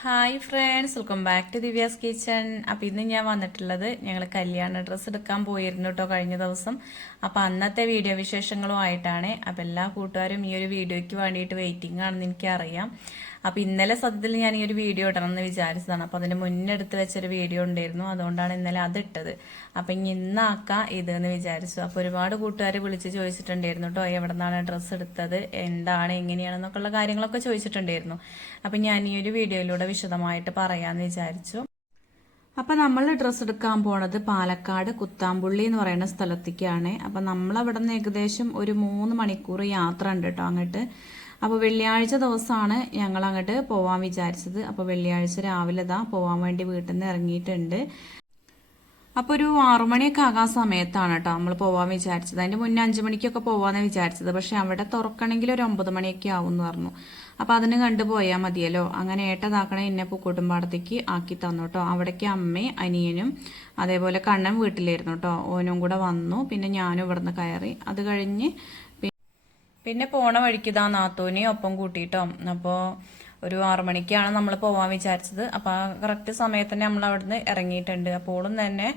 Hi friends welcome back to Divya's kitchen അപ്പോൾ ഇന്ന് ഞാൻ വന്നിട്ടുള്ളത് ഞങ്ങൾ കല്യാണ ഡ്രസ്സ് എടുക്കാൻ പോയിരുന്നു കേട്ടോ കഴിഞ്ഞ ദിവസം. അപ്പോൾ അന്നത്തെ വീഡിയോ വിശേഷങ്ങളും ആയിട്ടാണ്. അപ്പോൾ എല്ലാ കൂട്ടുകാരും ഈ ഒരു വീഡിയോയ്ക്ക് വേണ്ടിയിട്ട് വെയിറ്റിംഗ് ആണെന്ന് എനിക്കറിയാം. അപ്പോൾ ഇന്നലെ സത്യത്തിൽ ഞാൻ ഈ ഒരു വീഡിയോ ഇടണം എന്ന് വിചാരിച്ചതാണ്. അപ്പോൾ അതിന് മുന്നേ എടുത്ത് വെച്ചൊരു വീഡിയോ ഉണ്ടായിരുന്നു. അതുകൊണ്ടാണ് ഇന്നലെ അതിട്ടത് അപ്പം ഇനി ഇന്നാക്കാം ഇത് എന്ന് വിചാരിച്ചു. അപ്പോൾ ഒരുപാട് കൂട്ടുകാർ വിളിച്ച് ചോദിച്ചിട്ടുണ്ടായിരുന്നു കേട്ടോ എവിടെ നിന്നാണ് ഡ്രസ്സ് എടുത്തത് എന്താണ് എങ്ങനെയാണെന്നൊക്കെയുള്ള കാര്യങ്ങളൊക്കെ ചോദിച്ചിട്ടുണ്ടായിരുന്നു. അപ്പം ഞാൻ ഈ ഒരു വീഡിയോയിലൂടെ വിശദമായിട്ട് പറയാമെന്ന് വിചാരിച്ചു. അപ്പൊ നമ്മൾ ഡ്രസ്സ് എടുക്കാൻ പോണത് പാലക്കാട് കുത്താമ്പുള്ളി എന്ന് പറയുന്ന സ്ഥലത്തേക്കാണ്. അപ്പൊ നമ്മളവിടെ നിന്ന് ഏകദേശം ഒരു മൂന്ന് മണിക്കൂർ യാത്ര ഉണ്ട് കേട്ടോ അങ്ങോട്ട്. അപ്പോൾ വെള്ളിയാഴ്ച ദിവസമാണ് ഞങ്ങൾ അങ്ങോട്ട് പോവാൻ വിചാരിച്ചത്. അപ്പോൾ വെള്ളിയാഴ്ച രാവിലെ ഇതാ പോവാൻ വേണ്ടി വീട്ടിൽ നിന്ന് ഇറങ്ങിയിട്ടുണ്ട്. അപ്പോൾ ഒരു ആറുമണിയൊക്കെ ആകാൻ സമയത്താണ് കേട്ടോ നമ്മൾ പോവാൻ വിചാരിച്ചത്. അതിന്റെ മുന്നേ അഞ്ചു മണിക്കൊക്കെ പോവാന്ന് വിചാരിച്ചത്. പക്ഷേ അവിടെ തുറക്കണമെങ്കിൽ ഒരു ഒമ്പത് മണിയൊക്കെ ആവും എന്ന് പറഞ്ഞു. അപ്പോൾ അതിന് കണ്ടുപോയാൽ മതിയല്ലോ. അങ്ങനെ ഏട്ടതാക്കണ എന്നെ പൂക്കൂട്ടുംപാടത്തേക്ക് ആക്കി തന്നു കേട്ടോ അവിടേക്ക് അമ്മയും അനിയനും അതേപോലെ കണ്ണൻ വീട്ടിലായിരുന്നു കേട്ടോ ഓനും കൂടെ വന്നു. പിന്നെ ഞാനും ഇവിടുന്ന് കയറി. അത് കഴിഞ്ഞ് പിന്നെ പോണ വഴിക്ക് ഇതാ നാത്തൂനെ ഒപ്പം കൂട്ടിട്ടോ. അപ്പോൾ ഒരു ആറു മണിക്കാണ് നമ്മൾ പോവാൻ വിചാരിച്ചത്. അപ്പോൾ ആ കറക്റ്റ് സമയത്ത് നമ്മൾ അവിടുന്ന് ഇറങ്ങിയിട്ടുണ്ട്. അപ്പോളും തന്നെ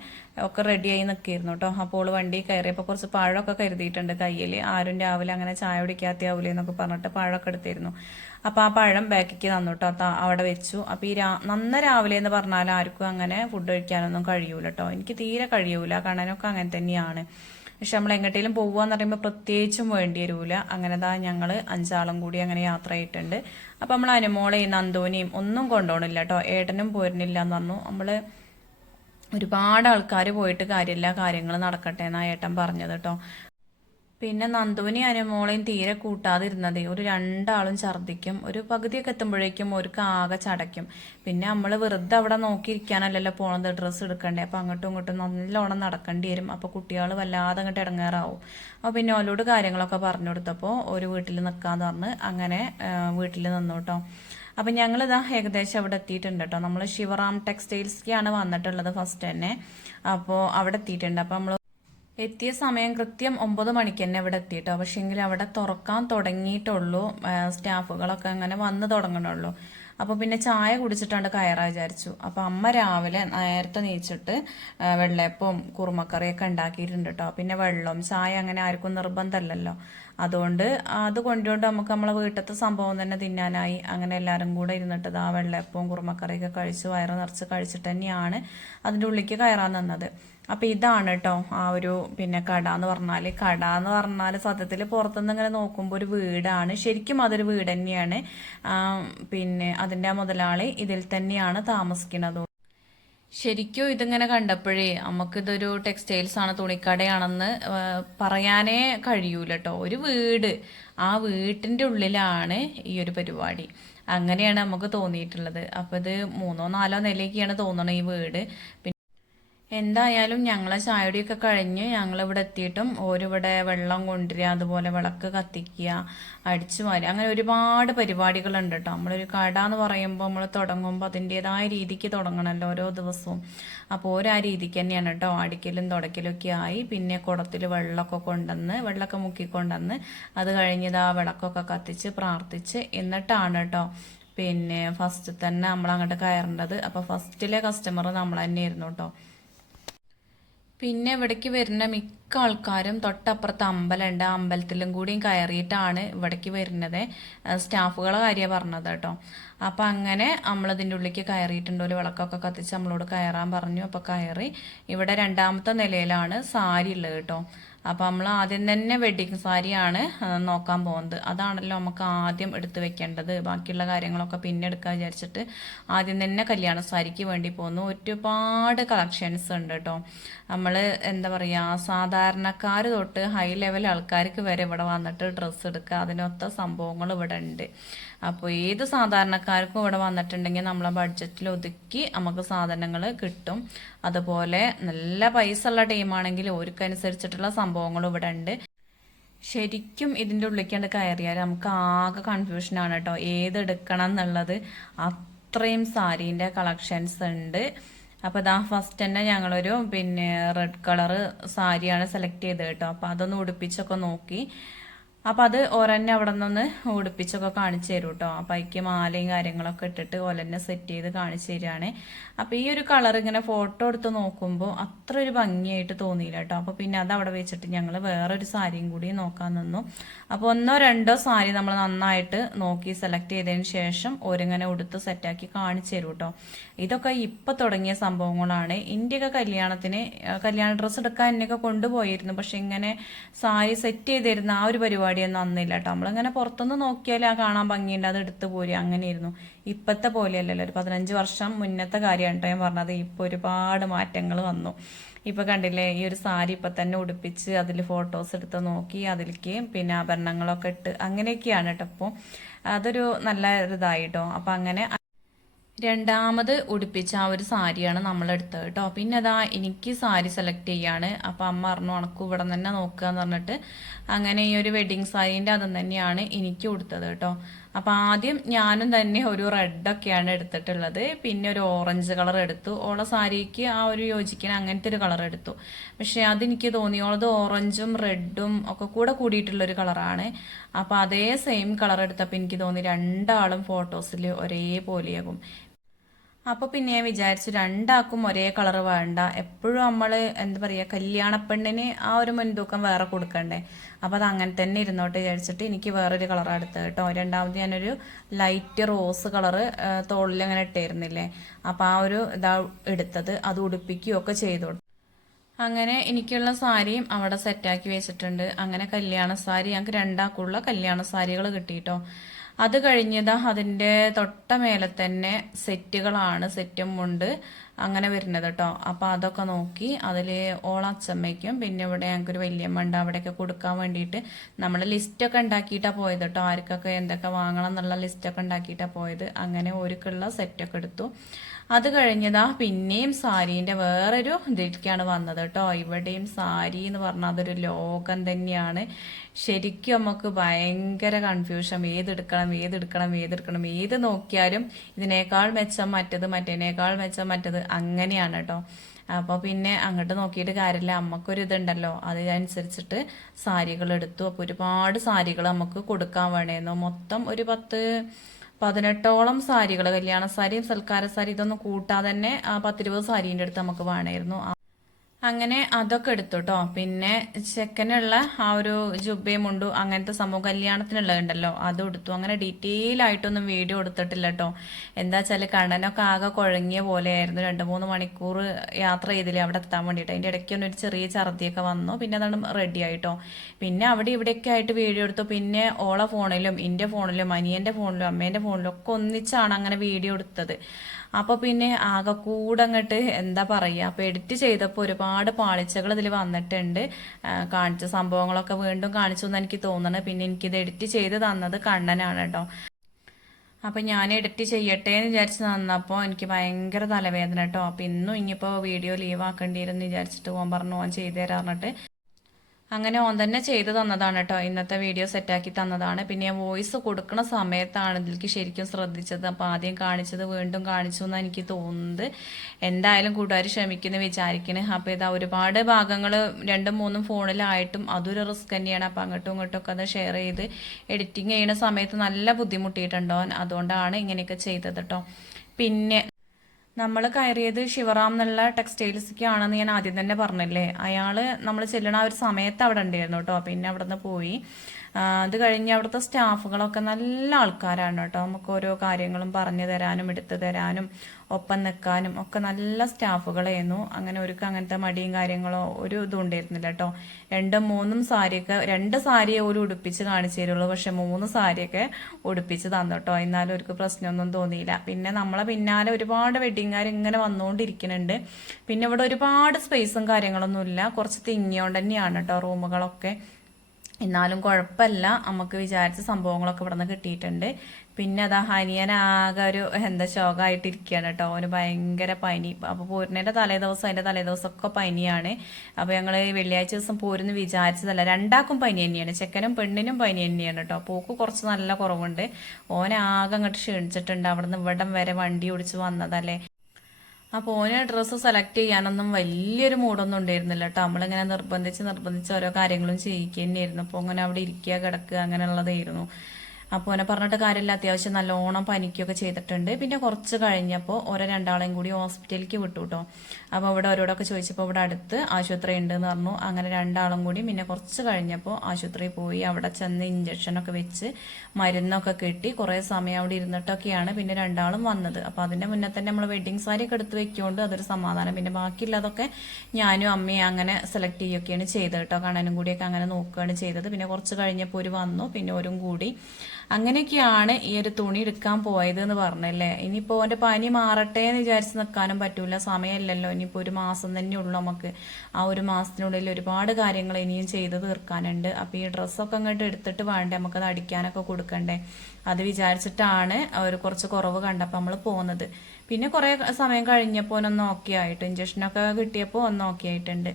ഒക്കെ റെഡിയായി നിൽക്കിയിരുന്നു കേട്ടോ അപ്പോൾ വണ്ടി കയറിയപ്പോൾ കുറച്ച് പഴമൊക്കെ കരുതിയിട്ടുണ്ട് കയ്യിൽ ആരും രാവിലെ അങ്ങനെ ചായ കുടിക്കാത്തയാവൂലേ എന്നൊക്കെ പറഞ്ഞിട്ട് പഴമൊക്കെ എടുത്തിരുന്നു. അപ്പോൾ ആ പഴം ബാക്കിക്ക് തന്നു കേട്ടോ അവിടെ വെച്ചു. അപ്പോൾ ഈ രാ നന്ന രാവിലെ എന്ന് പറഞ്ഞാൽ ആർക്കും അങ്ങനെ ഫുഡ് കഴിക്കാനൊന്നും കഴിയൂല കേട്ടോ എനിക്ക് തീരെ കഴിയൂല. കണ്ണനൊക്കെ അങ്ങനെ തന്നെയാണ്. പക്ഷെ നമ്മൾ എങ്ങോട്ടേലും പോകുകയെന്ന് പറയുമ്പോൾ പ്രത്യേകിച്ചും വേണ്ടി വരൂല അങ്ങനെ ദാ ഞങ്ങൾ അഞ്ചാളും കൂടി അങ്ങനെ യാത്ര ആയിട്ടുണ്ട് അപ്പം നമ്മൾ അനുമോളെയും നന്ദോനെയും ഒന്നും കൊണ്ടുപോകണില്ല കേട്ടോ ഏട്ടനും പോരുന്നില്ല എന്ന് നമ്മൾ ഒരുപാട് ആൾക്കാർ പോയിട്ട് കാര്യമില്ല കാര്യങ്ങൾ നടക്കട്ടെ എന്നാണ് ഏട്ടൻ പറഞ്ഞത് കേട്ടോ പിന്നെ നന്ദുവിനെ അനുമോളെയും തീരെ കൂട്ടാതിരുന്നതേ ഒരു രണ്ടാളും ഛർദ്ദിക്കും ഒരു പകുതിയൊക്കെ എത്തുമ്പോഴേക്കും ഒരു ആകെ ചടയ്ക്കും. പിന്നെ നമ്മൾ വെറുതെ അവിടെ നോക്കിയിരിക്കാനല്ലല്ലോ പോണത് ഡ്രസ്സ് എടുക്കണ്ടേ അപ്പം അങ്ങോട്ടും ഇങ്ങോട്ടും നല്ലോണം നടക്കേണ്ടി വരും. അപ്പോൾ കുട്ടികൾ വല്ലാതെ അങ്ങോട്ട് ഇടങ്ങേറാവും. അപ്പോൾ പിന്നെ ഓലോട് കാര്യങ്ങളൊക്കെ പറഞ്ഞു കൊടുത്തപ്പോൾ ഒരു വീട്ടിൽ നിൽക്കാന്ന് പറഞ്ഞ് അങ്ങനെ വീട്ടിൽ നിന്നു കേട്ടോ അപ്പം ഞങ്ങളിതാ ഏകദേശം അവിടെ എത്തിയിട്ടുണ്ട് കേട്ടോ നമ്മൾ ശിവറാം ടെക്സ്റ്റൈൽസ്ക്കാണ് വന്നിട്ടുള്ളത് ഫസ്റ്റ് തന്നെ. അപ്പോൾ അവിടെ എത്തിയിട്ടുണ്ട്. അപ്പം നമ്മൾ എത്തിയ സമയം കൃത്യം ഒമ്പത് മണിക്ക് തന്നെ ഇവിടെ എത്തിയിട്ടോ. പക്ഷേങ്കിൽ അവിടെ തുറക്കാൻ തുടങ്ങിയിട്ടുള്ളൂ. സ്റ്റാഫുകളൊക്കെ അങ്ങനെ വന്ന് തുടങ്ങണുള്ളൂ. അപ്പോൾ പിന്നെ ചായ കുടിച്ചിട്ടാണ്ട് കയറാ വിചാരിച്ചു. അപ്പോൾ അമ്മ രാവിലെ നേരത്തെ നീച്ചിട്ട് വെള്ളയപ്പവും കുറുമക്കറിയൊക്കെ ഉണ്ടാക്കിയിട്ടുണ്ട് കേട്ടോ പിന്നെ വെള്ളം ചായ അങ്ങനെ ആർക്കും നിർബന്ധമല്ലല്ലോ അതുകൊണ്ട് അത് കൊണ്ടുകൊണ്ട് നമുക്ക് നമ്മളെ വീട്ടിലത്തെ സംഭവം തന്നെ തിന്നാനായി. അങ്ങനെ എല്ലാവരും കൂടെ ഇരുന്നിട്ട് ആ വെള്ളയപ്പവും കുറുമക്കറിയൊക്കെ കഴിച്ച് വയറ് നിറച്ച് കഴിച്ചിട്ട് തന്നെയാണ് അതിന്റെ ഉള്ളിലേക്ക് കയറാൻ നിന്നത്. അപ്പൊ ഇതാണ് കേട്ടോ ആ ഒരു പിന്നെ കട എന്ന് പറഞ്ഞാൽ. കട എന്ന് പറഞ്ഞാൽ സത്യത്തിൽ പുറത്തുനിന്ന് ഇങ്ങനെ നോക്കുമ്പോൾ ഒരു വീടാണ്. ശരിക്കും അതൊരു വീട് തന്നെയാണ്. പിന്നെ അതിന്റെ മുതലാളി ഇതിൽ തന്നെയാണ് താമസിക്കുന്നത്. ശരിക്കും ഇതിങ്ങനെ കണ്ടപ്പോഴേ നമുക്കിതൊരു ടെക്സ്റ്റൈൽസ് ആണ് തുണിക്കടയാണെന്ന് പറയാനേ കഴിയൂല കേട്ടോ ഒരു വീട് ആ വീട്ടിന്റെ ഉള്ളിലാണ് ഈ ഒരു പരിപാടി. അങ്ങനെയാണ് നമുക്ക് തോന്നിയിട്ടുള്ളത്. അപ്പോൾ ഇത് മൂന്നോ നാലോ നിലയ്ക്കാണ് തോന്നണം ഈ വീട്. എന്തായാലും ഞങ്ങളെ ചായടിയൊക്കെ കഴിഞ്ഞ് ഞങ്ങളിവിടെ എത്തിയിട്ടും ഓരിവിടെ വെള്ളം കൊണ്ടുവരിക അതുപോലെ വിളക്ക് കത്തിക്കുക അടിച്ചു മാറി അങ്ങനെ ഒരുപാട് പരിപാടികളുണ്ട് കേട്ടോ. നമ്മളൊരു കട എന്ന് പറയുമ്പോൾ നമ്മൾ തുടങ്ങുമ്പോൾ അതിന്റെതായ രീതിക്ക് തുടങ്ങണമല്ലോ ഓരോ ദിവസവും. അപ്പോൾ ഓരോ രീതിക്ക് തന്നെയാണ് കേട്ടോ. അടിക്കലും തുടക്കലും ഒക്കെ ആയി. പിന്നെ കുടത്തിൽ വെള്ളമൊക്കെ കൊണ്ടുവന്ന് വെള്ളമൊക്കെ മുക്കിക്കൊണ്ടുവന്ന് അത് കഴിഞ്ഞത് ആ വിളക്കൊക്കെ കത്തിച്ച് പ്രാർത്ഥിച്ച് എന്നിട്ടാണ് കേട്ടോ. പിന്നെ ഫസ്റ്റ് തന്നെ നമ്മൾ അങ്ങോട്ട് കയറേണ്ടത്. അപ്പോൾ ഫസ്റ്റിലെ കസ്റ്റമർ നമ്മൾ തന്നെ തന്നെയായിരുന്നു കേട്ടോ. പിന്നെ ഇവിടേക്ക് വരുന്ന മിക്ക ആൾക്കാരും തൊട്ടപ്പുറത്ത് അമ്പലമുണ്ട്. അമ്പലത്തിലും കൂടിയും കയറിയിട്ടാണ് ഇവിടേക്ക് വരുന്നത്. സ്റ്റാഫുകളെ കാര്യമാണ് പറഞ്ഞത് കേട്ടോ. അപ്പം അങ്ങനെ നമ്മളതിന്റെ ഉള്ളിലേക്ക് കയറിയിട്ടുണ്ട്. ഒരു വിളക്കൊക്കെ കത്തിച്ച് നമ്മളോട് കയറാൻ പറഞ്ഞു. അപ്പോൾ കയറി ഇവിടെ രണ്ടാമത്തെ നിലയിലാണ് സാരി ഉള്ളത് കേട്ടോ. അപ്പോൾ നമ്മൾ ആദ്യം തന്നെ വെഡിങ് സാരിയാണ് നോക്കാൻ പോകുന്നത്. അതാണല്ലോ നമുക്ക് ആദ്യം എടുത്തു വെക്കേണ്ടത്. ബാക്കിയുള്ള കാര്യങ്ങളൊക്കെ പിന്നെ എടുക്കാൻ വിചാരിച്ചിട്ട് ആദ്യം തന്നെ കല്യാണ സാരിക്ക് വേണ്ടി പോകുന്നു. ഒരുപാട് കളക്ഷൻസ് ഉണ്ട് കേട്ടോ നമ്മൾ എന്താ പറയുക സാധാരണക്കാർ തൊട്ട് ഹൈ ലെവൽ ആൾക്കാർക്ക് വരെ ഇവിടെ വന്നിട്ട് ഡ്രസ്സ് എടുക്കുക. അതിനൊത്ത സംഭവങ്ങൾ ഇവിടെ ഉണ്ട്. അപ്പോൾ ഏത് സാധാരണക്കാർക്കും ഇവിടെ വന്നിട്ടുണ്ടെങ്കിൽ നമ്മളെ ബഡ്ജറ്റിൽ ഒതുക്കി നമുക്ക് സാധനങ്ങൾ കിട്ടും. അതുപോലെ നല്ല പൈസ ഉള്ള ടീമാണെങ്കിൽ ഓർക്കനുസരിച്ചിട്ടുള്ള സംഭവങ്ങളും ഇവിടെ ഉണ്ട് ശരിക്കും ഇതിന്റെ ഉള്ളിലേക്കാണ്ട് കയറിയാൽ നമുക്ക് ആകെ കൺഫ്യൂഷനാണ് കേട്ടോ ഏതെടുക്കണം എന്നുള്ളത്. അത്രയും സാരീന്റെ കളക്ഷൻസ് ഉണ്ട്. അപ്പോൾ ഇതാ ഫസ്റ്റ് തന്നെ ഞങ്ങളൊരു പിന്നെ റെഡ് കളർ സാരിയാണ് സെലക്ട് ചെയ്തത് കേട്ടോ അപ്പോൾ അതൊന്ന് ഉടുപ്പിച്ചൊക്കെ നോക്കി. അപ്പം അത് ഓരന്നെ അവിടെ നിന്ന് ഉടുപ്പിച്ചൊക്കെ കാണിച്ചു തരും കേട്ടോ അപ്പം അതിക്ക് മാലയും കാര്യങ്ങളൊക്കെ ഇട്ടിട്ട് ഓലന്നെ സെറ്റ് ചെയ്ത് കാണിച്ചു തരികയാണ് അപ്പം ഈ ഒരു കളർ ഇങ്ങനെ ഫോട്ടോ എടുത്ത് നോക്കുമ്പോൾ അത്ര ഒരു ഭംഗിയായിട്ട് തോന്നിയില്ല കേട്ടോ അപ്പോൾ പിന്നെ അത് അവിടെ വെച്ചിട്ട് ഞങ്ങൾ വേറൊരു സാരിയും കൂടി നോക്കാൻ നിന്നു. അപ്പോൾ ഒന്നോ രണ്ടോ സാരി നമ്മൾ നന്നായിട്ട് നോക്കി സെലക്ട് ചെയ്തതിന് ശേഷം ഓരിങ്ങനെ ഉടുത്ത് സെറ്റാക്കി കാണിച്ചു തരും കേട്ടോ ഇതൊക്കെ ഇപ്പം തുടങ്ങിയ സംഭവങ്ങളാണ് ഇന്ത്യയൊക്കെ കല്യാണത്തിന് കല്യാണ ഡ്രസ്സ് എടുക്കാൻ എന്നെയൊക്കെ കൊണ്ടുപോയിരുന്നു. പക്ഷെ ഇങ്ങനെ സാരി സെറ്റ് ചെയ്തിരുന്ന ആ ഒരു പരിപാടിയൊന്നും അന്നില്ല കേട്ടോ നമ്മളിങ്ങനെ പുറത്തുനിന്ന് നോക്കിയാൽ ആ കാണാൻ ഭംഗിയുണ്ട് അത് എടുത്തു പോരുക അങ്ങനെയായിരുന്നു ഇപ്പോഴത്തെ പോലെയല്ലല്ലോ ഒരു പതിനഞ്ച് വർഷം മുന്നത്തെ കാര്യമാണ് കേട്ടോ ഞാൻ പറഞ്ഞത്. ഇപ്പോൾ ഒരുപാട് മാറ്റങ്ങൾ വന്നു. ഇപ്പൊ കണ്ടില്ലേ ഈ ഒരു സാരി ഇപ്പൊ തന്നെ ഉടുപ്പിച്ച് അതിൽ ഫോട്ടോസ് എടുത്ത് നോക്കി അതിലേക്ക് പിന്നെ ആഭരണങ്ങളൊക്കെ ഇട്ട് അങ്ങനെയൊക്കെയാണ് കേട്ടോ അപ്പോൾ അതൊരു നല്ല ഇതായിട്ടോ അപ്പൊ അങ്ങനെ രണ്ടാമത് ഉടുപ്പിച്ച ആ ഒരു സാരിയാണ് നമ്മൾ എടുത്തത് കേട്ടോ. പിന്നെ അതാ എനിക്ക് സാരി സെലക്ട് ചെയ്യാണ്. അപ്പം അമ്മ പറഞ്ഞു ഉണക്ക് ഇവിടെ തന്നെ നോക്കുക എന്ന് പറഞ്ഞിട്ട് അങ്ങനെ ഈ ഒരു വെഡിങ് സാരീന്റെ അതും തന്നെയാണ് എനിക്ക് കൊടുത്തത് കേട്ടോ. അപ്പം ആദ്യം ഞാനും തന്നെ ഒരു റെഡൊക്കെയാണ് എടുത്തിട്ടുള്ളത്. പിന്നെ ഒരു ഓറഞ്ച് കളർ എടുത്തു. ഓള സാരിക്ക് ആ ഒരു യോജിക്കണ അങ്ങനത്തെ ഒരു കളർ എടുത്തു. പക്ഷെ അതെനിക്ക് തോന്നി ഓറഞ്ചും റെഡും ഒക്കെ കൂടെ കൂടിയിട്ടുള്ളൊരു കളറാണ് അപ്പം അതേ സെയിം കളർ എടുത്തപ്പോൾ എനിക്ക് തോന്നി രണ്ടാളും ഫോട്ടോസിൽ ഒരേപോലെയാകും. അപ്പൊ പിന്നെ ഞാൻ വിചാരിച്ചു രണ്ടാക്കും ഒരേ കളർ വേണ്ട. എപ്പോഴും നമ്മൾ എന്താ പറയാ കല്യാണപ്പെണ്ണിന് ആ ഒരു മുൻതൂക്കം വേറെ കൊടുക്കണ്ടേ. അപ്പൊ അത് അങ്ങനെ തന്നെ ഇരുന്നോട്ട് വിചാരിച്ചിട്ട് എനിക്ക് വേറൊരു കളർ എടുത്തത് കേട്ടോ. രണ്ടാമത് ഞാനൊരു ലൈറ്റ് റോസ് കളറ് തോളിൽ അങ്ങനെ ഇട്ടായിരുന്നില്ലേ അപ്പൊ ആ ഒരു ഇതാ എടുത്തത്. അത് ഉടുപ്പിക്കുകയൊക്കെ ചെയ്തു അങ്ങനെ എനിക്കുള്ള സാരിയും അവിടെ സെറ്റാക്കി വെച്ചിട്ടുണ്ട്. അങ്ങനെ കല്യാണ സാരി ഞങ്ങൾക്ക് രണ്ടാക്കുള്ള കല്യാണ സാരികൾ കിട്ടിയിട്ടോ അത് കഴിഞ്ഞതാ അതിന്റെ തൊട്ട മേലെ തന്നെ സെറ്റുകളാണ് സെറ്റും ഉണ്ട്. അങ്ങനെ വരുന്നത് കേട്ടോ അപ്പോൾ അതൊക്കെ നോക്കി അതിൽ ഓളച്ചമ്മയ്ക്കും പിന്നെ ഇവിടെ ഞങ്ങൾക്കൊരു വല്യമ്മ ഉണ്ട്. അവിടെയൊക്കെ കൊടുക്കാൻ വേണ്ടിയിട്ട് നമ്മൾ ലിസ്റ്റൊക്കെ ഉണ്ടാക്കിയിട്ടാണ് പോയത് കേട്ടോ ആർക്കൊക്കെ എന്തൊക്കെ വാങ്ങണം എന്നുള്ള ലിസ്റ്റൊക്കെ ഉണ്ടാക്കിയിട്ടാണ് പോയത്. അങ്ങനെ ഒരുക്കുള്ള സെറ്റൊക്കെ എടുത്തു. അത് കഴിഞ്ഞതാ പിന്നെയും സാരീന്റെ വേറൊരു ഇതിലേക്കാണ് വന്നത് കേട്ടോ ഇവിടെയും സാരി എന്ന് പറഞ്ഞാൽ അതൊരു ലോകം തന്നെയാണ്. ശരിക്കും നമുക്ക് ഭയങ്കര കൺഫ്യൂഷൻ ഏതെടുക്കണം ഏതെടുക്കണം ഏതെടുക്കണം ഏത് നോക്കിയാലും ഇതിനേക്കാൾ മെച്ചം മറ്റത് മറ്റേനേക്കാൾ മെച്ചം മറ്റത്. അങ്ങനെയാണ് കേട്ടോ അപ്പോൾ പിന്നെ അങ്ങോട്ട് നോക്കിയിട്ട് കാര്യമില്ല. അമ്മക്കൊരു ഇതുണ്ടല്ലോ അതിനനുസരിച്ചിട്ട് സാരികൾ എടുത്തു അപ്പോൾ ഒരുപാട് സാരികൾ നമുക്ക് കൊടുക്കാൻ വേണമായിരുന്നു മൊത്തം ഒരു പത്ത് പതിനെട്ടോളം സാരികൾ കല്യാണ സാരി സൽക്കാര സാരി ഇതൊന്നും കൂട്ടാതെ തന്നെ ആ പത്തിരുപത് സാരീന്റെ അടുത്ത് നമുക്ക് വേണമായിരുന്നു അങ്ങനെ അതൊക്കെ എടുത്തു കേട്ടോ പിന്നെ ചെക്കനുള്ള ആ ഒരു ജുബയും മുണ്ടു അങ്ങനത്തെ സംഭവം കല്യാണത്തിനുള്ളതുണ്ടല്ലോ. അതും എടുത്തു. അങ്ങനെ ഡീറ്റെയിൽ ആയിട്ടൊന്നും വീഡിയോ എടുത്തിട്ടില്ല കേട്ടോ എന്താ വെച്ചാൽ കണ്ണനൊക്കെ ആകെ കുഴങ്ങിയ പോലെയായിരുന്നു. രണ്ട് മൂന്ന് മണിക്കൂർ യാത്ര ചെയ്തില്ലേ അവിടെ എത്താൻ വേണ്ടിയിട്ട്. അതിന്റെ ഇടയ്ക്ക് ഒരു ചെറിയ ഛർദിയൊക്കെ വന്നു. പിന്നെ അതാണ് റെഡി ആയിട്ടോ. പിന്നെ അവിടെ ഇവിടെയൊക്കെ ആയിട്ട് വീഡിയോ എടുത്തു. പിന്നെ ഓളെ ഫോണിലും എന്റെ ഫോണിലും അനിയന്റെ ഫോണിലും അമ്മേന്റെ ഫോണിലും ഒക്കെ ഒന്നിച്ചാണ് അങ്ങനെ വീഡിയോ എടുത്തത്. അപ്പോൾ പിന്നെ ആകെ കൂടെ അങ്ങോട്ട് എന്താ പറയുക അപ്പോൾ എഡിറ്റ് ചെയ്തപ്പോൾ ഒരുപാട് പാളിച്ചകൾ ഇതിൽ വന്നിട്ടുണ്ട്. കാണിച്ച സംഭവങ്ങളൊക്കെ വീണ്ടും കാണിച്ചു എന്ന് എനിക്ക് തോന്നണേ. പിന്നെ എനിക്കിത് എഡിറ്റ് ചെയ്ത് തന്നത് കണ്ണനാണ് കേട്ടോ അപ്പം ഞാൻ എഡിറ്റ് ചെയ്യട്ടെ എന്ന് വിചാരിച്ച് തന്നപ്പോൾ എനിക്ക് ഭയങ്കര തലവേദന കേട്ടോ അപ്പം ഇന്നും ഇനിയിപ്പോൾ വീഡിയോ ലീവ് ആക്കേണ്ടി വരും എന്ന് വിചാരിച്ചിട്ട് ഓൻ പറഞ്ഞു ഓൻ ചെയ്തു തരാൻ പറഞ്ഞിട്ട്. അങ്ങനെ ഓൻ തന്നെ ചെയ്തു തന്നതാണ് കേട്ടോ ഇന്നത്തെ വീഡിയോ സെറ്റാക്കി തന്നതാണ്. പിന്നെ ഞാൻ വോയിസ് കൊടുക്കുന്ന സമയത്താണ് ഇതിലേക്ക് ശരിക്കും ശ്രദ്ധിച്ചത്. അപ്പോൾ ആദ്യം കാണിച്ചത് വീണ്ടും കാണിച്ചു എന്നാണ് എനിക്ക് തോന്നുന്നത്. എന്തായാലും കൂട്ടുകാർ ക്ഷമിക്കുന്നു വിചാരിക്കണേ. അപ്പോൾ ഇതാ ഒരുപാട് ഭാഗങ്ങൾ രണ്ടും മൂന്നും ഫോണിലായിട്ടും അതൊരു റിസ്ക് തന്നെയാണ്. അപ്പോൾ അങ്ങോട്ടും ഇങ്ങോട്ടും ഒക്കെ അത് ഷെയർ ചെയ്ത് എഡിറ്റിംഗ് ചെയ്യുന്ന സമയത്ത് നല്ല ബുദ്ധിമുട്ടിയിട്ടുണ്ടോ? അതുകൊണ്ടാണ് ഇങ്ങനെയൊക്കെ ചെയ്തത് കേട്ടോ പിന്നെ നമ്മൾ കയറിയത് ശിവറാം എന്നുള്ള ടെക്സ്റ്റൈൽസിക്ക് ആണെന്ന് ഞാൻ ആദ്യം തന്നെ പറഞ്ഞില്ലേ? അയാൾ നമ്മൾ ചെല്ലണ ആ ഒരു സമയത്ത് അവിടെ ഉണ്ടായിരുന്നു കേട്ടോ. പിന്നെ അവിടെ നിന്ന് പോയി. അത് കഴിഞ്ഞ് അവിടുത്തെ സ്റ്റാഫുകളൊക്കെ നല്ല ആൾക്കാരാണ് കേട്ടോ. നമുക്ക് ഓരോ കാര്യങ്ങളും പറഞ്ഞു തരാനും എടുത്തു തരാനും ഒപ്പം നിൽക്കാനും ഒക്കെ നല്ല സ്റ്റാഫുകളായിരുന്നു. അങ്ങനെ ഒരു അങ്ങനത്തെ മടിയും കാര്യങ്ങളോ ഒരു ഇതും ഉണ്ടായിരുന്നില്ല കേട്ടോ. രണ്ടും മൂന്നും സാരിയൊക്കെ രണ്ട് സാരിയെ ഒരു ഉടുപ്പിച്ച് കാണിച്ചു തരുള്ളൂ. പക്ഷെ മൂന്ന് സാരിയൊക്കെ ഉടുപ്പിച്ച് തന്നു കേട്ടോ. എന്നാലും ഒരു പ്രശ്നമൊന്നും തോന്നിയില്ല. പിന്നെ നമ്മളെ പിന്നാലെ ഒരുപാട് വെഡിങ്ങുകാർ ഇങ്ങനെ വന്നുകൊണ്ടിരിക്കുന്നുണ്ട്. പിന്നെ ഇവിടെ ഒരുപാട് സ്പേസും കാര്യങ്ങളൊന്നും ഇല്ല കുറച്ച് തിങ്ങിയോണ്ട് തന്നെയാണ് കേട്ടോ റൂമുകളൊക്കെ. എന്നാലും കുഴപ്പമില്ല. നമുക്ക് വിചാരിച്ച സംഭവങ്ങളൊക്കെ ഇവിടെ നിന്ന് കിട്ടിയിട്ടുണ്ട്. പിന്നെ അതാ ഹനിയൻ ആകെ ഒരു എന്താ ശോകമായിട്ടിരിക്കുകയാണ് കേട്ടോ. അവന് ഭയങ്കര പനി. അപ്പോൾ പോരുന്നതിന്റെ തലേദിവസം അതിന്റെ അതിന്റെ ഒക്കെ പനിയാണ് അപ്പോൾ ഞങ്ങൾ വെള്ളിയാഴ്ച ദിവസം പൂരുന്ന് വിചാരിച്ചതല്ല. രണ്ടാക്കും പനി തന്നെയാണ്. ചെക്കനും പെണ്ണിനും പനി തന്നെയാണ് കേട്ടോ. പൂക്ക് കുറച്ച് നല്ല കുറവുണ്ട്. ഓനെ ആകെ അങ്ങോട്ട് ക്ഷീണിച്ചിട്ടുണ്ട്. അവിടുന്ന് ഇവിടം വരെ വണ്ടി ഓടിച്ച് വന്നതല്ലേ. അപ്പോൾ ഓന് ഡ്രസ്സ് സെലക്ട് ചെയ്യാനൊന്നും വലിയൊരു മൂഡൊന്നും ഉണ്ടായിരുന്നില്ല കേട്ടോ നമ്മളിങ്ങനെ നിർബന്ധിച്ച് നിർബന്ധിച്ച് ഓരോ കാര്യങ്ങളും ചെയ്യിക്കുക തന്നെയായിരുന്നു അപ്പോൾ അങ്ങനെ അവിടെ ഇരിക്കുക കിടക്കുക അങ്ങനെയുള്ളതായിരുന്നു. അപ്പോൾ ഓനെ പറഞ്ഞിട്ട് കാര്യമില്ല. അത്യാവശ്യം നല്ലോണം പനിക്കുകയൊക്കെ ചെയ്തിട്ടുണ്ട്. പിന്നെ കുറച്ച് കഴിഞ്ഞപ്പോൾ ഓരോ രണ്ടാളെയും കൂടി ഹോസ്പിറ്റലിലേക്ക് വിട്ടു കേട്ടോ അപ്പോൾ അവിടെ അവരോടൊക്കെ ചോദിച്ചപ്പോൾ ഇവിടെ അടുത്ത് ആശുപത്രി ഉണ്ട് എന്ന് പറഞ്ഞു. അങ്ങനെ രണ്ടാളും കൂടി പിന്നെ കുറച്ച് കഴിഞ്ഞപ്പോൾ ആശുപത്രിയിൽ പോയി അവിടെ ചെന്ന് ഇഞ്ചക്ഷനൊക്കെ വെച്ച് മരുന്നൊക്കെ കിട്ടി. കുറേ സമയം അവിടെ ഇരുന്നിട്ടൊക്കെയാണ് പിന്നെ രണ്ടാളും വന്നത്. അപ്പോൾ അതിന്റെ മുന്നേ തന്നെ നമ്മൾ വെഡ്ഡിങ് സാരി ഒക്കെ എടുത്ത് വെക്കുകൊണ്ട് അതൊരു സമാധാനം. പിന്നെ ബാക്കിയുള്ളതൊക്കെ ഞാനും അമ്മയും അങ്ങനെ സെലക്ട് ചെയ്യുകയൊക്കെയാണ് ചെയ്തത് കേട്ടോ. കണ്ണനും കൂടിയൊക്കെ അങ്ങനെ നോക്കുകയാണ് ചെയ്തത്. പിന്നെ കുറച്ച് കഴിഞ്ഞപ്പോൾ ഒരു വന്നു. പിന്നെ ഒരു കൂടി അങ്ങനെയൊക്കെയാണ് ഈ ഒരു തുണി എടുക്കാൻ പോയത് എന്ന് പറഞ്ഞല്ലേ? ഇനിയിപ്പോൾ അവന്റെ പനി മാറട്ടെ എന്ന് വിചാരിച്ച് നിൽക്കാനും പറ്റൂല. സമയമില്ലല്ലോ. ഇനിയിപ്പോൾ ഒരു മാസം തന്നെ ഉള്ളൂ നമുക്ക്. ആ ഒരു മാസത്തിനുള്ളിൽ ഒരുപാട് കാര്യങ്ങൾ ഇനിയും ചെയ്ത് തീർക്കാനുണ്ട്. അപ്പോൾ ഈ ഡ്രസ്സൊക്കെ അങ്ങോട്ട് എടുത്തിട്ട് വേണ്ടേ? നമുക്കത് അടിക്കാനൊക്കെ കൊടുക്കണ്ടേ? അത് വിചാരിച്ചിട്ടാണ് ഒരു കുറച്ച് കുറവ് കണ്ടപ്പോൾ നമ്മൾ പോകുന്നത് പിന്നെ കുറേ സമയം കഴിഞ്ഞപ്പോൾ ഒന്ന് ഓക്കെ ആയിട്ട് ഇഞ്ചക്ഷനൊക്കെ കിട്ടിയപ്പോൾ ഒന്ന് ആയിട്ടുണ്ട്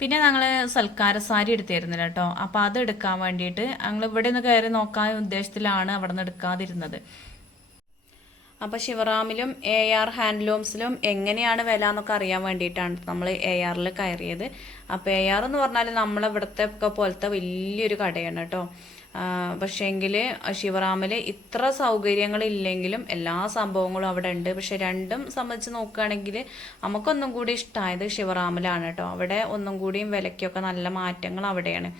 പിന്നെ ഞങ്ങൾ സൽക്കാര സാരി എടുത്തിരുന്നില്ല കേട്ടോ. അപ്പോൾ അത് എടുക്കാൻ വേണ്ടിയിട്ട് ഞങ്ങൾ ഇവിടെ നിന്ന് കയറി നോക്കാൻ ഉദ്ദേശത്തിലാണ് അവിടെ നിന്ന് എടുക്കാതിരുന്നത്. അപ്പോൾ ശിവറാമിലും എ ആർ ഹാൻഡ്ലൂംസിലും എങ്ങനെയാണ് വില എന്നൊക്കെ അറിയാൻ വേണ്ടിയിട്ടാണ് നമ്മൾ എ ആറിൽ കയറിയത്. അപ്പോൾ എ ആർ എന്ന് പറഞ്ഞാൽ നമ്മളിവിടുത്തെ ഒക്കെ പോലത്തെ വലിയൊരു കടയാണ് കേട്ടോ. പക്ഷേങ്കിൽ ശിവറാമിൽ ഇത്ര സൗകര്യങ്ങളില്ലെങ്കിലും എല്ലാ സംഭവങ്ങളും അവിടെ ഉണ്ട് പക്ഷെ രണ്ടും സംബന്ധിച്ച് നോക്കുകയാണെങ്കിൽ നമുക്കൊന്നും കൂടി ഇഷ്ടമായത് ശിവറാമിലാണ് കേട്ടോ അവിടെ ഒന്നും കൂടിയും വിലയ്ക്കൊക്കെ നല്ല മാറ്റങ്ങൾ അവിടെയാണ്.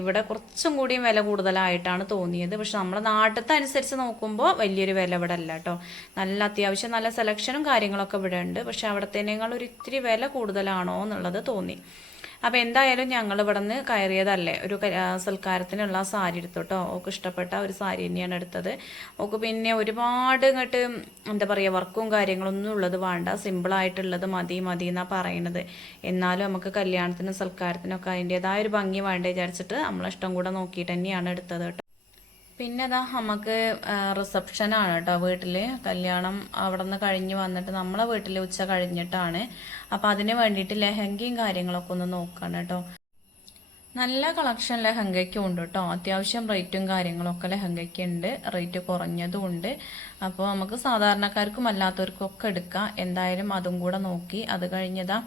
ഇവിടെ കുറച്ചും കൂടിയും വില കൂടുതലായിട്ടാണ് തോന്നിയത്. പക്ഷെ നമ്മുടെ നാട്ടിലത്തെ അനുസരിച്ച് നോക്കുമ്പോൾ വലിയൊരു വില ഇവിടെ അല്ല കേട്ടോ നല്ല അത്യാവശ്യം നല്ല സെലക്ഷനും കാര്യങ്ങളൊക്കെ ഇവിടെ ഉണ്ട് പക്ഷെ അവിടത്തേനേക്കാൾ ഒരു ഇത്തിരി വില കൂടുതലാണോ എന്നുള്ളത് തോന്നി. അപ്പോൾ എന്തായാലും ഞങ്ങൾ ഇവിടെ നിന്ന് കയറിയതല്ലേ ഒരു സൽക്കാരത്തിനുള്ള സാരി എടുത്തോട്ടോ. ഓക്ക് ഇഷ്ടപ്പെട്ട ഒരു സാരി തന്നെയാണ് എടുത്തത്. ഓക്ക് പിന്നെ ഒരുപാട് ഇങ്ങോട്ട് എന്താ പറയുക വർക്കും കാര്യങ്ങളൊന്നും ഉള്ളത് വേണ്ട. സിമ്പിളായിട്ടുള്ളത് മതി മതി എന്നാണ് പറയണത്. എന്നാലും നമുക്ക് കല്യാണത്തിനും സൽക്കാരത്തിനൊക്കെ അതിന്റെതായ ഒരു ഭംഗി വേണ്ട വിചാരിച്ചിട്ട് നമ്മളിഷ്ടം കൂടെ നോക്കിയിട്ട് തന്നെയാണ് എടുത്തത് കേട്ടോ. പിന്നെ അതാ നമുക്ക് റിസപ്ഷൻ ആണ് കേട്ടോ വീട്ടിൽ കല്യാണം അവിടെ നിന്ന് കഴിഞ്ഞ് വന്നിട്ട് നമ്മളെ വീട്ടിൽ ഉച്ച കഴിഞ്ഞിട്ടാണ്. അപ്പം അതിന് വേണ്ടിയിട്ട് ലെഹങ്കയും കാര്യങ്ങളൊക്കെ ഒന്ന് നോക്കണം കേട്ടോ നല്ല കളക്ഷൻ ലെഹങ്കയ്ക്കും ഉണ്ട് കേട്ടോ അത്യാവശ്യം റേറ്റും കാര്യങ്ങളൊക്കെ ലെഹങ്കയ്ക്ക് ഉണ്ട് റേറ്റ് കുറഞ്ഞതും ഉണ്ട്. അപ്പോൾ നമുക്ക് സാധാരണക്കാർക്കും അല്ലാത്തവർക്കും ഒക്കെ എടുക്കാം. എന്തായാലും അതും കൂടെ നോക്കി. അത് കഴിഞ്ഞതാ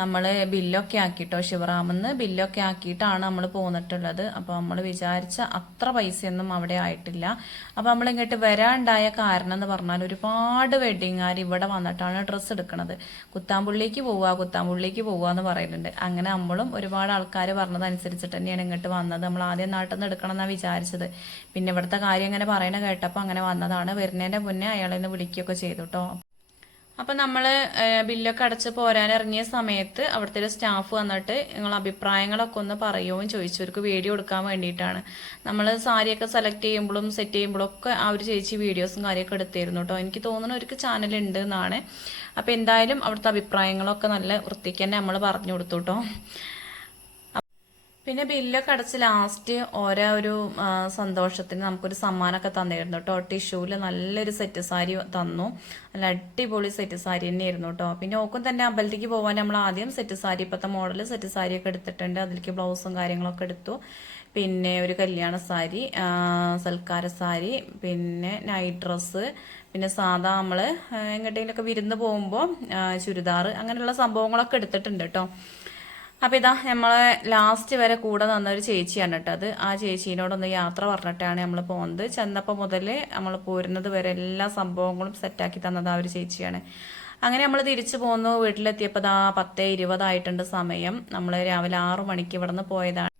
നമ്മൾ ബില്ലൊക്കെ ആക്കിയിട്ടോ ശിവറാമെന്ന് ബില്ലൊക്കെ ആക്കിയിട്ടാണ് നമ്മൾ പോന്നിട്ടുള്ളത്. അപ്പോൾ നമ്മൾ വിചാരിച്ച അത്ര പൈസയൊന്നും അവിടെ ആയിട്ടില്ല. അപ്പോൾ നമ്മൾ ഇങ്ങോട്ട് വരാണ്ടായ കാരണം എന്ന് പറഞ്ഞാൽ ഒരുപാട് വെഡിങ്ങുകാർ ഇവിടെ വന്നിട്ടാണ് ഡ്രസ്സ് എടുക്കുന്നത് കുത്താമ്പുള്ളിക്ക് പോവുക കുത്താമ്പുള്ളിക്ക് പോവുക എന്ന് പറയുന്നുണ്ട്. അങ്ങനെ നമ്മളും ഒരുപാട് ആൾക്കാർ പറഞ്ഞതനുസരിച്ചിട്ട് തന്നെയാണ് ഇങ്ങോട്ട് വന്നത്. നമ്മൾ ആദ്യം നാട്ടിൽ നിന്ന് എടുക്കണം എന്നാണ് വിചാരിച്ചത്. പിന്നെ ഇവിടുത്തെ കാര്യം ഇങ്ങനെ പറയണ കേട്ടപ്പോൾ അങ്ങനെ വന്നതാണ്. വരുന്നതിന്റെ മുന്നേ അയാളെ നിന്ന് വിളിക്കുകയൊക്കെ ചെയ്തു കേട്ടോ അപ്പം നമ്മൾ ബില്ലൊക്കെ അടച്ച് പോരാനിറങ്ങിയ സമയത്ത് അവിടുത്തെ ഒരു സ്റ്റാഫ് വന്നിട്ട് നിങ്ങൾ അഭിപ്രായങ്ങളൊക്കെ ഒന്ന് പറയുകയും ചോദിച്ചവർക്ക് വീഡിയോ എടുക്കാൻ വേണ്ടിയിട്ടാണ്. നമ്മൾ സാരിയൊക്കെ സെലക്ട് ചെയ്യുമ്പോഴും സെറ്റ് ചെയ്യുമ്പോഴും ഒക്കെ ആ ഒരു ചേച്ചി വീഡിയോസും കാര്യമൊക്കെ എടുത്തിരുന്നു കേട്ടോ. എനിക്ക് തോന്നുന്നു അവർക്ക് ഉണ്ട് എന്നാണ്. അപ്പോൾ എന്തായാലും അവിടുത്തെ അഭിപ്രായങ്ങളൊക്കെ നല്ല വൃത്തിക്ക് തന്നെ നമ്മൾ പറഞ്ഞു കൊടുത്തു കേട്ടോ. പിന്നെ ബില്ലൊക്കെ അടച്ച് ലാസ്റ്റ് ഓരോ ഒരു സന്തോഷത്തിന് നമുക്കൊരു സമ്മാനമൊക്കെ തന്നിരുന്നു കേട്ടോ ടിഷ്യൂൽ നല്ലൊരു സെറ്റ് സാരി തന്നു. നല്ല അടിപൊളി സെറ്റ് സാരി തന്നെയായിരുന്നു കേട്ടോ പിന്നെ ഓക്കും തന്നെ അമ്പലത്തേക്ക് പോകാൻ നമ്മൾ ആദ്യം സെറ്റ് സാരി ഇപ്പോഴത്തെ മോഡൽ സെറ്റ് സാരിയൊക്കെ എടുത്തിട്ടുണ്ട്. അതിലേക്ക് ബ്ലൗസും കാര്യങ്ങളൊക്കെ എടുത്തു. പിന്നെ ഒരു കല്യാണ സാരി സൽക്കാര സാരി പിന്നെ നൈറ്റ് ഡ്രസ്സ് പിന്നെ സാധാ നമ്മൾ എങ്ങോട്ടെങ്കിലൊക്കെ വിരുന്ന് പോകുമ്പോൾ ചുരിദാർ അങ്ങനെയുള്ള സംഭവങ്ങളൊക്കെ എടുത്തിട്ടുണ്ട് കേട്ടോ അപ്പോൾ ഇതാ നമ്മളെ ലാസ്റ്റ് വരെ കൂടെ നിന്ന ഒരു ചേച്ചിയാണ് കേട്ടോ അത്. ആ ചേച്ചീനോടൊന്ന് യാത്ര പറഞ്ഞിട്ടാണ് നമ്മൾ പോകുന്നത് ചെന്നപ്പോൾ മുതൽ നമ്മൾ പോരുന്നത് വരെ എല്ലാ സംഭവങ്ങളും സെറ്റാക്കി തന്നത് ആ ഒരു ചേച്ചിയാണ്. അങ്ങനെ നമ്മൾ തിരിച്ചു പോന്നു. വീട്ടിലെത്തിയപ്പോൾ ദാ പത്തേ ഇരുപതായിട്ടുണ്ട് സമയം. നമ്മൾ രാവിലെ ആറു മണിക്ക് ഇവിടെ നിന്ന് പോയതാണ്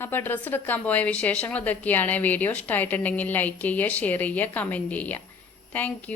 അപ്പോൾ ഡ്രസ്സ് എടുക്കാൻ പോയ വിശേഷങ്ങൾ ഇതൊക്കെയാണ്. വീഡിയോ ഇഷ്ടമായിട്ടുണ്ടെങ്കിൽ ലൈക്ക് ചെയ്യുക ഷെയർ ചെയ്യുക കമന്റ് ചെയ്യുക. താങ്ക്